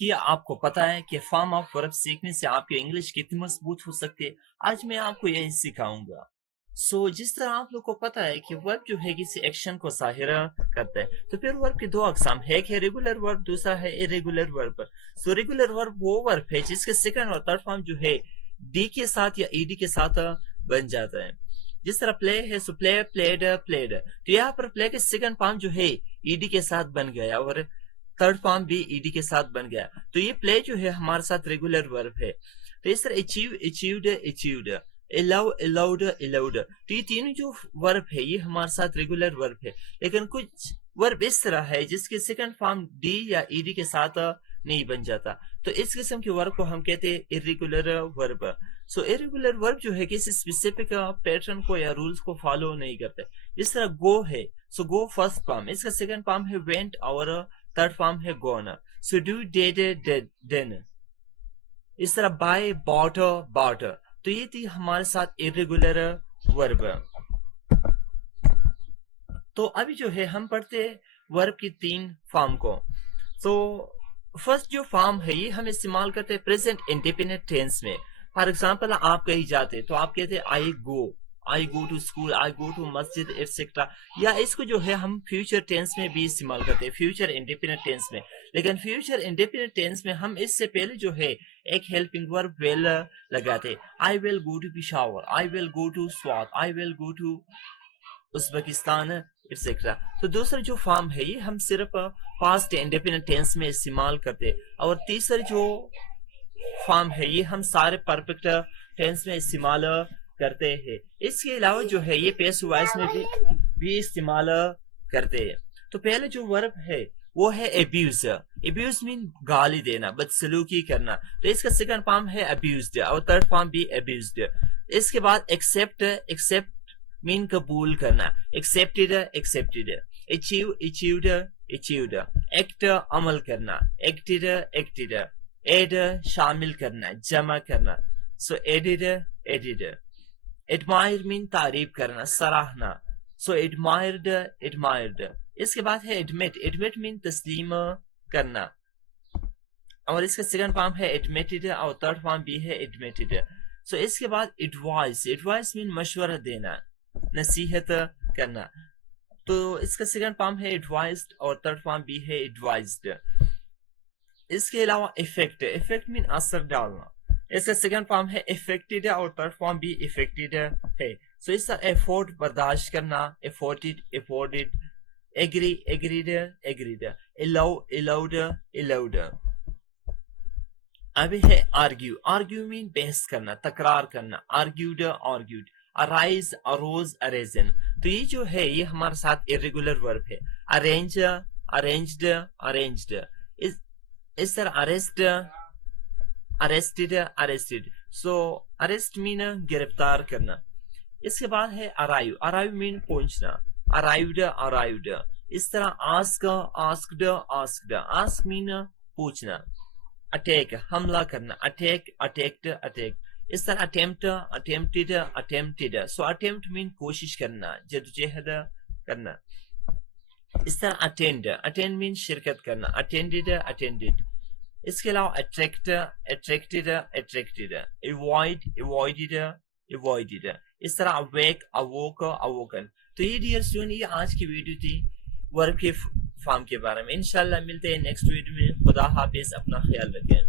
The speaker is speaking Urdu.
کیا آپ کو پتا ہے کہ فارم آف ورب سیکھنے سے آپ کی انگلش کتنی مضبوط ہو سکتی ہے؟ آج میں آپ کو یہی سکھاؤں گا۔ جس طرح آپ لوگ کو پتا ہے کہ ورب جو ہے کسی ایکشن کو ظاہر کرتا ہے، تو پھر ورب کی دو اقسام ہے، ایک ہے ریگولر ورب، دوسرا ہے ارریگولر ورب۔ ریگولر ورب وہ ورب ہے جس کے سیکنڈ اور تھرڈ فارم جو ہے ڈی کے ساتھ یا ای ڈی کے ساتھ بن جاتا ہے۔ جس طرح پلے ہے، سو پلے، پلیڈ، پلیڈ، تو یہاں پر پلے کے سیکنڈ فارم جو ہے ای ڈی کے ساتھ بن گیا اور تھرڈ فارم بھی ای ڈی کے ساتھ بن گیا، تو یہ پلے جو ہے ہمارے ساتھ ریگولر ورب ہے۔ تو اس طرح achieve, achieved, achieved, الاو، allowed, allowed, تو یہ تینوں جو ورب ہے یہ ہمارے ساتھ ریگولر ورب ہے۔ لیکن کچھ ورب اس طرح ہے جس کے سیکنڈ فارم ڈی یا ای ڈی کے ساتھ نہیں بن جاتا، تو اس قسم کے ورب کو ہم کہتے ہیں ارریگولر ورب۔ ارریگولر ورب جو ہے کسی اسپیسیفک پیٹرن کو یا رولز کو فالو نہیں کرتے۔ جس طرح گو ہے، گو فرسٹ فارم، اس کا سیکنڈ فارم ہے وینٹ اور تھرڈ فارم ہے گون۔ Do, did, done. اس طرح بائی، باٹ، باٹ، تو یہ تھی ہمارے ساتھ ارریگولر ورب۔ تو ابھی جو ہے ہم پڑھتے ورب کی تین فارم کو۔ فرسٹ جو فارم ہے یہ ہم استعمال کرتے ہیں پریزنٹ انڈیپینڈنٹ ٹینس میں۔ فار ایگزامپل آپ کہیں جاتے تو آپ کہتے I go, I go to school, I go to مسجد ایٹسیکٹرا، یا اس کو جو ہے ہم فیوچر ٹینس میں بھی استعمال کرتے ہیں، فیوچر انڈیپینڈنٹ ٹینس میں۔ لیکن فیوچر انڈیپینڈنٹ ٹینس میں ہم اس سے پہلے جو ہے ایک ہیلپنگ ورب ول لگاتے، I will go to Peshawar, I will go to Swat, I will go to Uzbekistan etcetera. تو دوسرا جو فارم ہے یہ ہم صرف پاسٹ انڈیپینڈنٹ ٹینس میں استعمال کرتے، اور تیسرا جو فارم ہے یہ ہم سارے پرفیکٹ ٹینس میں استعمال کرتے ہیں۔ اس کے علاوہ جو ہے یہ پیسو وائس میں بھی استعمال کرتے ہیں۔ تو پہلے جو ورب ہے وہ ہے ابیوز۔ ابیوز مین گالی دینا، بدسلوکی کرنا، تو اس کا سیکنڈ فارم ہے ابیوزڈ اور تھرڈ فارم بھی ابیوزڈ۔ اس کے بعد ایکسپٹ، ایکسپٹ مین قبول کرنا، expected, expected. Achieve, achieved, achieved. Act عمل کرنا، ایکٹڈ، ایکٹڈ۔ ایڈ شامل کرنا، جمع کرنا، ایڈڈ، ایڈڈ۔ ایڈمائر مین تعریف کرنا، سراہنا، ایڈمائرڈ، ایڈمائرڈ۔ اس کے بعد ہے ایڈمٹ۔ ایڈمٹ مین تسلیم کرنا، اور اس کا سیکنڈ فارم ہے ایڈمیٹڈ اور تھرڈ فارم بھی ہے ایڈمیٹڈ۔ اس کے بعد ایڈوائز۔ ایڈوائز مین مشورہ دینا، نصیحت کرنا، تو اس کا سیکنڈ فارم ہے ایڈوائزڈ اور تھرڈ فارم بھی ہے ایڈوائزڈ۔ اس کے علاوہ افیکٹ۔ افیکٹ مین اثر ڈالنا، اس کا سیکنڈ فارم ہے افیکٹڈ اور تھرڈ فارم بھی افیکٹڈ ہے۔ اس طرح ایفورٹ برداشت کرنا، afforded, afforded. Agree, agreed, agreed. Allow, allowed, allowed. ابھی ہے آرگیو۔ آرگیو مین بحث کرنا، تکرار کرنا، argued, argued. Arise, arose, arisen. تو یہ جو ہے یہ ہمارے ساتھ ارریگولر ورب ہے۔ Arrange, arranged, arranged. اس طرح arrest, arrested, arrested. Arrest mean گرفتار کرنا۔ اس کے بعد ہے ارائیو۔ ارائیو مین پہنچنا، ارائیوڈ، ارائیوڈ۔ اس طرح ask, asked, asked. Ask mean پوچھنا۔ اٹیک، حملہ کرنا، اٹیک، اٹیکٹ، اٹیک۔ اس طرح اٹیمپٹ، اٹیمپٹڈ، اٹیمپٹڈ۔ اٹیمپٹ مین کوشش کرنا، جدوجہد کرنا۔ اس طرح اٹینڈ، اٹینڈ مین شرکت کرنا، اٹینڈڈ، اٹینڈڈ۔ اس کے علاوہ اٹریکٹ، اٹریکٹڈ، اٹریکٹڈ۔ ایوائڈ، ایوائڈڈ، ایوائڈڈ۔ اس طرح اویک، اووک، اووکن۔ تو یہ ڈیئر اسٹوڈنٹ یہ آج کی ویڈیو تھی ورب کے فارم کے بارے میں۔ انشاءاللہ ملتے ہیں نیکسٹ ویڈیو میں۔ خدا حافظ، اپنا خیال رکھیں۔